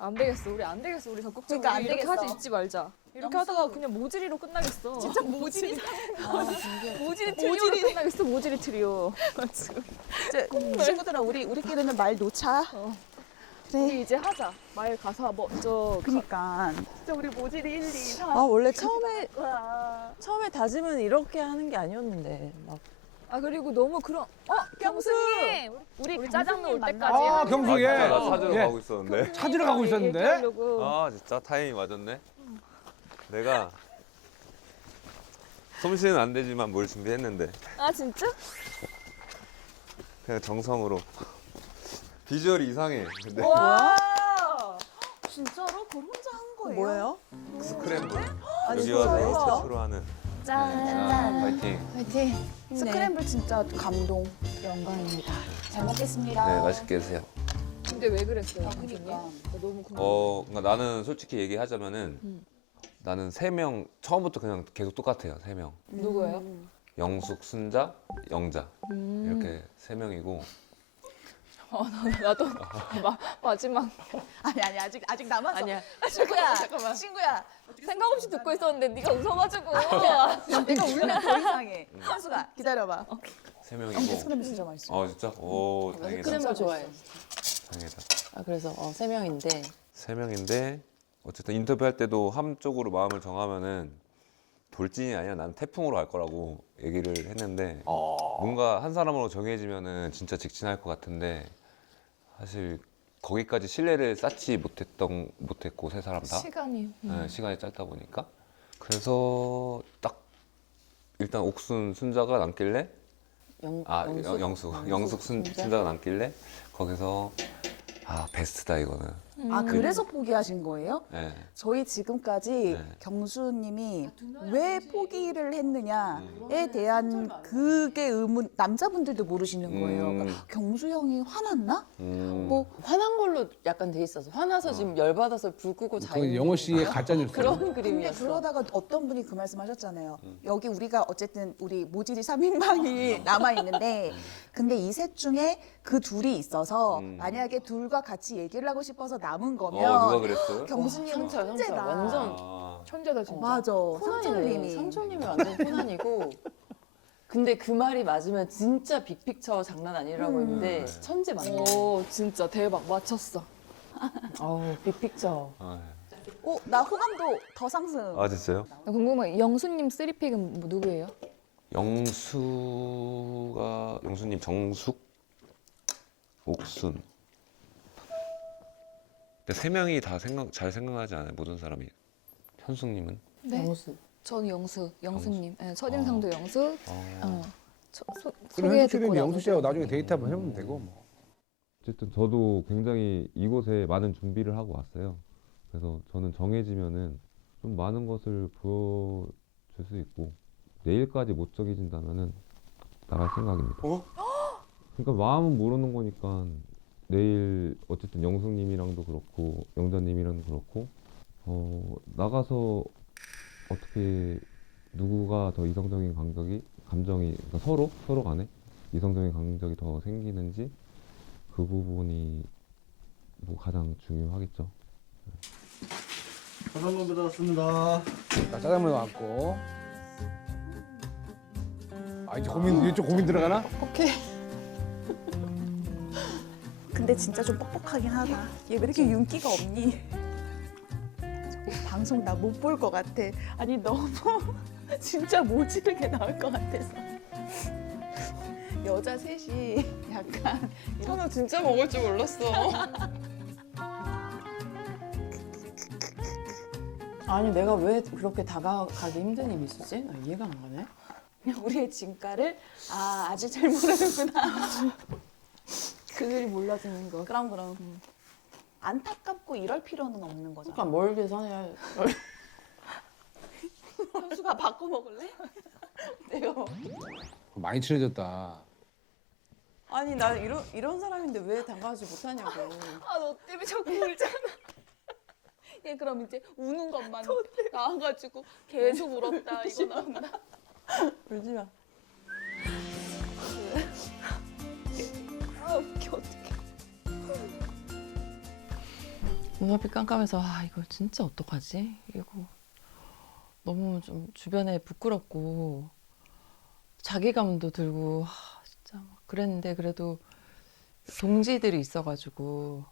안 되겠어. 우리 안 되겠어. 우리 적극적으로 그러니까 안 이렇게 되겠어. 하지 있지 말자. 이렇게 영수. 하다가 그냥 모질이로 끝나겠어. 진짜 모질이 모질이 트리오로 끝나겠어. 모질이 트리오. 지금. 이제 친구들아 우리끼리는 말 놓자. 우리 그래. 이제 하자. 말 가서 먼저. 그니까 진짜 우리 모질이 1, 2, 3. 아 원래 처음에 다짐은 이렇게 하는 게 아니었는데 막 아 그리고 너무 그런. 경수님. 우리 짜장면 올 때까지. 아, 하는 경수, 거. 예. 나 찾으러 예. 가고 있었는데. 찾으러 가고 있었는데? 얘기하려고. 아 진짜 타이밍 맞았네. 내가 솜씨는 안 되지만 뭘 준비했는데 아 진짜? 그냥 정성으로. 비주얼이 이상해. 근데 와. 진짜로? 그걸 혼자 한 거예요? 뭐예요? 스크램블. 아니, 여기 와서 진짜요? 최초로 하는. 짠. 파이팅. 화이팅. 스크램블 진짜 감동. 영광입니다. 잘 먹겠습니다. 네 맛있게 드세요. 근데 왜 그랬어요? 그니까. 나 너무 궁금해. 그러니까 나는 솔직히 얘기하자면은 나는 3명 처음부터 그냥 계속 똑같아요. 3명. 누구예요? 영숙, 순자, 영자 이렇게 3명이고. 나도 마지막 아니 아직 남았어. 아니야. 친구야. 잠깐만. 친구야. 생각 없이 듣고 있었는데 네가 웃어가지고. 내가 울면 더 이상해. 현수가 기다려봐. 3명이고. 스크램블 진짜 맛있어. 진짜? 오 다행이다. 스크램블 좋아해. 다행이다. 아 그래서 3명인데 3명인데 어쨌든 인터뷰할 때도 한쪽으로 마음을 정하면은 돌진이 아니라 나는 태풍으로 갈 거라고 얘기를 했는데 뭔가 한 사람으로 정해지면은 진짜 직진할 것 같은데 사실 거기까지 신뢰를 쌓지 못했고 세 사람 다 시간이. 네, 시간이 짧다 보니까 그래서 딱 일단 옥순 순자가 남길래 영숙 순자가 남길래 거기서 베스트다 이거는. 아 그래서 포기하신 거예요? 네. 저희 지금까지 네. 경수님이 왜 포기를 했느냐에 대한 그게 의문 남자분들도 모르시는 거예요. 그러니까 경수 형이 화났나? 뭐 화난 걸로 약간 돼 있어서 화나서 지금 열받아서 불 끄고 자 그 있는 영호 씨의 가짜 뉴스. 그런 근데 그림이었어. 그러다가 어떤 분이 그 말씀하셨잖아요. 여기 우리가 어쨌든 우리 모질이 3인방이 남아 있는데 근데 이 셋 중에 그 둘이 있어서 만약에 둘과 같이 얘기를 하고 싶어서 남은 거면 누가 그랬어요? 경수님 상처 천재다. 완전 천재다 진짜. 맞아. 코난이네. 상철님이. 상철님이 완전 코난이고. 근데 그 말이 맞으면 진짜 빅픽처 장난 아니라고 했는데 천재 맞네. 오 진짜 대박 맞췄어. 빅픽처. 나 호감도 더 상승. 진짜요? 나 궁금해. 영수님 3픽은 누구예요? 영수님 정숙, 옥순. 근데 3명이 다 잘 생각하지 않아요. 모든 사람이. 현숙님은? 네. 영수. 전 영수님. 네, 첫인상도 영수. 그럼 소개 현수 듣고 씨는 영수 씨하고 나머지. 나중에 데이트 한번 해보면 되고 뭐. 어쨌든 저도 굉장히 이곳에 많은 준비를 하고 왔어요. 그래서 저는 정해지면은 좀 많은 것을 보여줄 수 있고 내일까지 못 정해진다면은 나갈 생각입니다. 그러니까 마음은 모르는 거니까 내일 어쨌든 영숙님이랑도 그렇고 영자님이랑도 그렇고 나가서 어떻게 누구가 더 이성적인 감정이 그러니까 서로 간에 이성적인 감정이 더 생기는지 그 부분이 뭐 가장 중요하겠죠. 짜장면 받았습니다. 자, 짜장면 왔고. 이제 이제 좀 고민 들어가나? 오케이. 근데 진짜 좀 뻑뻑하긴 하다. 얘 왜 이렇게 윤기가 없니? 방송 나 못 볼 것 같아. 아니 너무 진짜 모질게 나올 것 같아서. 여자 셋이 약간 천우 진짜 먹을 줄 몰랐어. 아니 내가 왜 그렇게 다가가기 힘든 힘이 있었지? 나 이해가 안 가네. 우리의 진가를 아직 잘 모르는구나. 그들이 몰라주는 거. 그럼 안타깝고 이럴 필요는 없는 거잖아. 그러니까 뭘 계산해야 현수가 바꿔 먹을래? 내가 많이 친해졌다. 아니 나 이런 사람인데 왜 다가가지 못하냐고. 너 때문에 자꾸 울잖아. 얘 그럼 이제 우는 것만 나와가지고 계속 울었다 이거 나온다. 울지 마. 웃겨 어떡해. 눈앞이 깜깜해서 아 이거 진짜 어떡하지? 이거 너무 좀 주변에 부끄럽고 자괴감도 들고 진짜 막 그랬는데 그래도 동지들이 있어가지고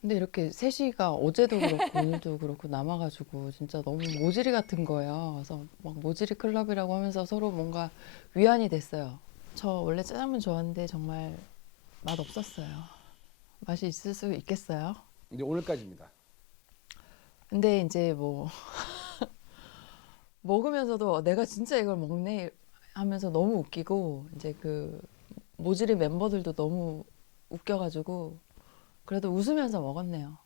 근데 이렇게 셋이가 어제도 그렇고 오늘도 그렇고 남아가지고 진짜 너무 모질이 같은 거예요. 그래서 막 모질이 클럽이라고 하면서 서로 뭔가 위안이 됐어요. 저 원래 짜장면 좋아하는데 정말 맛 없었어요. 맛이 있을 수 있겠어요? 이제 오늘까지입니다. 근데 이제 뭐 먹으면서도 내가 진짜 이걸 먹네 하면서 너무 웃기고 이제 그 모질이 멤버들도 너무 웃겨가지고 그래도 웃으면서 먹었네요.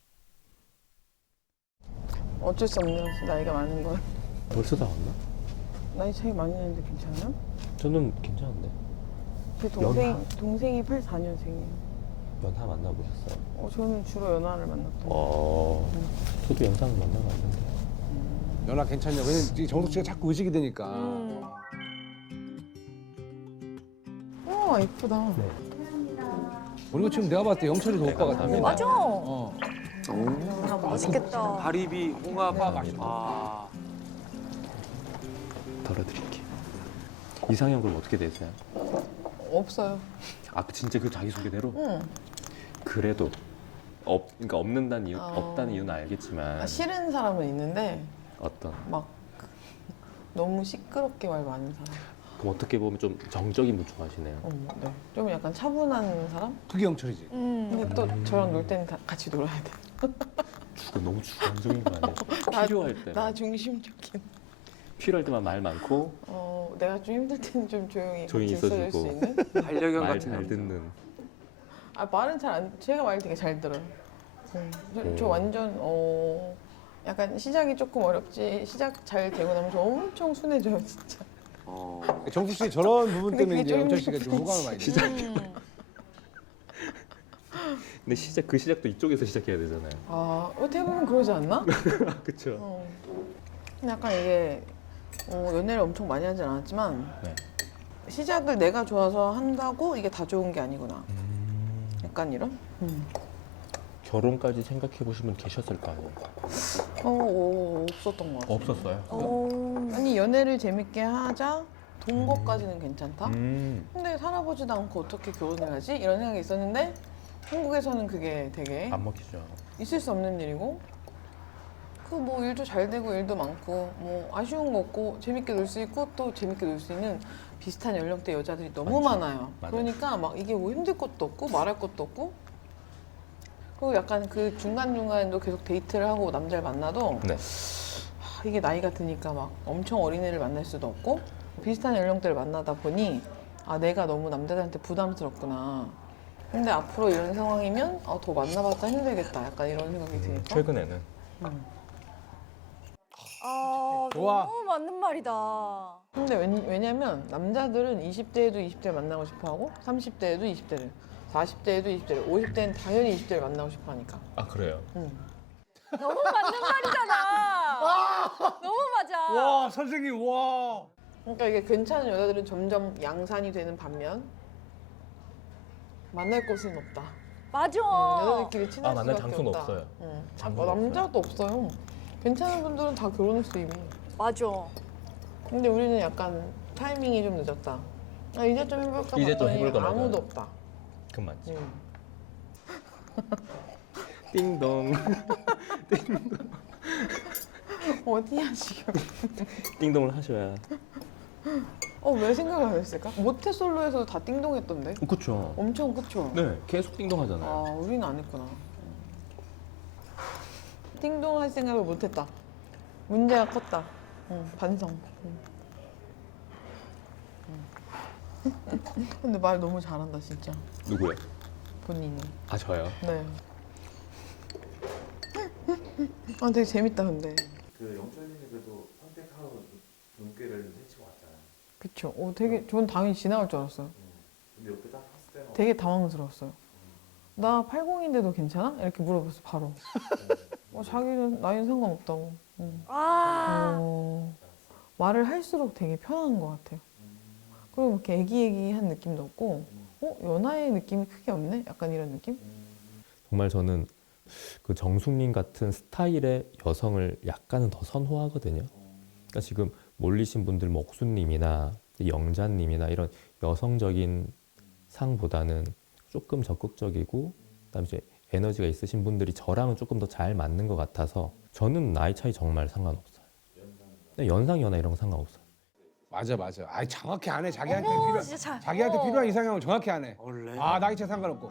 어쩔 수 없네요. 나이가 많은 건. 벌써 다 왔나? 나이 차이 많이 나는데 괜찮아요? 저는 괜찮은데. 제 동생이 84년생이에요. 연하 만나보셨어요? 저는 주로 연하를 만났던 거. 저도 연상을 만나봤는데. 연하 괜찮냐? 왜냐면 이 정숙 씨가 자꾸 의식이 되니까. 우와 예쁘다. 그리고 지금 내가 봤을 때 영철이 더 오빠 같아. 맞아. 어. 맛있겠다. 가리비, 홍합 맛있다. 덜어드릴게요. 이상형 그럼 어떻게 되세요? 없어요. 아 진짜 그 자기소개대로? 응. 그래도 그러니까 없는다는 이유, 없다는 이유는 알겠지만 싫은 사람은 있는데 어떤 막 너무 시끄럽게 말 많은 사람. 그럼 어떻게 보면 좀 정적인 분 좋아하시네요. 네. 좀 약간 차분한 사람? 그게 영철이지. 근데 또 저랑 놀 때는 같이 놀아야 돼. 너무 주관적인 거 아니에요? 필요할 때 나 중심적인. 필요할 때만 말 많고 내가 좀 힘들 때는 좀 조용히 조용히 같이 있어줄 수 있어주고. 있는. 반려견 말 같은 잘 남자. 듣는. 말은 잘 안. 제가 말 되게 잘 들어요. 저 완전 약간 시작이 조금 어렵지 시작 잘 되고 나면 저 엄청 순해져요 진짜. 정숙 씨 저런 부분 근데 때문에 그게 이제 좀 영철 씨가 좀 호감을 많이 줘. 근데 그 시작도 이쪽에서 시작해야 되잖아요. 대부분 그러지 않나? 그렇죠. 근데 약간 이게 연애를 엄청 많이 하진 않았지만 네. 시작을 내가 좋아서 한다고 이게 다 좋은 게 아니구나. 약간 이런? 결혼까지 생각해 보신 분 계셨을 거 아니에요? 없었던 것 같아요. 없었어요. 아니 연애를 재밌게 하자 돈 것까지는 괜찮다? 음. 근데 살아보지도 않고 어떻게 결혼을 하지? 이런 생각이 있었는데 한국에서는 그게 되게 안 먹히죠. 있을 수 없는 일이고 그 뭐 일도 잘 되고 일도 많고 뭐 아쉬운 거 없고 재밌게 놀 수 있고 또 재밌게 놀 수 있는 비슷한 연령대 여자들이 너무 맞죠. 많아요. 맞아요. 그러니까 막 이게 뭐 힘들 것도 없고 말할 것도 없고 그리고 약간 그 중간중간에도 계속 데이트를 하고 남자를 만나도 네. 이게 나이가 드니까 막 엄청 어린애를 만날 수도 없고 비슷한 연령대를 만나다 보니 내가 너무 남자들한테 부담스럽구나. 근데 앞으로 이런 상황이면 더 만나봤자 힘들겠다. 약간 이런 생각이 드니까. 최근에는 좋아. 너무 맞는 말이다. 근데 왜냐면 남자들은 20대에도 20대를 만나고 싶어하고 30대에도 20대를 40대에도 20대를 50대는 당연히 20대를 만나고 싶어하니까. 아 그래요. 너무 맞는 말이잖아. 너무 맞아. 와 선생님 와. 그러니까 이게 괜찮은 여자들은 점점 양산이 되는 반면 만날 곳은 없다. 맞아. 여자들끼리 친할 만날 수밖에 장소는 없다. 없어요. 장소는 남자도 없어요. 괜찮은 분들은 다 결혼했어 이미. 맞아. 근데 우리는 약간 타이밍이 좀 늦었다. 이제 좀 해볼까 이제 좀 봤더니 해볼까 맞아. 아무도 없다. 그건 맞지. 응. 띵동. 어디야 지금? 띵동을 하셔야. 왜 생각을 안 했을까? 모태솔로에서도 다 띵동했던데. 그렇죠. 엄청 그쵸? 네, 계속 띵동하잖아요. 우리는 안 했구나. 띵동할 생각을 못했다. 문제가 컸다. 반성. 근데 말 너무 잘한다 진짜. 누구요? 본인이. 아 저요. 네. 되게 재밌다 근데. 그 영철님이 그래도 선택하고 눈길을 헤치고 왔잖아요. 그쵸. 되게 전 당연히 지나갈 줄 알았어요. 근데 옆에 딱 봤을 때는 되게 당황스러웠어요. 나 80인데도 괜찮아? 이렇게 물어봤어 바로. 자기는 나이는 상관없다고. 말을 할수록 되게 편한 것 같아요. 그리고 이렇게 애기애기한 느낌도 없고 연하의 느낌이 크게 없네? 약간 이런 느낌? 정말 저는 그 정숙님 같은 스타일의 여성을 약간은 더 선호하거든요. 그러니까 지금 몰리신 분들 뭐 옥수님이나 영자님이나 이런 여성적인 상보다는 조금 적극적이고 그다음에 이제 에너지가 있으신 분들이 저랑은 조금 더 잘 맞는 것 같아서 저는 나이 차이 정말 상관없어요. 연상 연하 이런 거 상관없어요. 맞아. 아, 정확히 안 해. 자기한테 필요한 이상형을 정확히 안 해. 아, 나이 차 상관없고.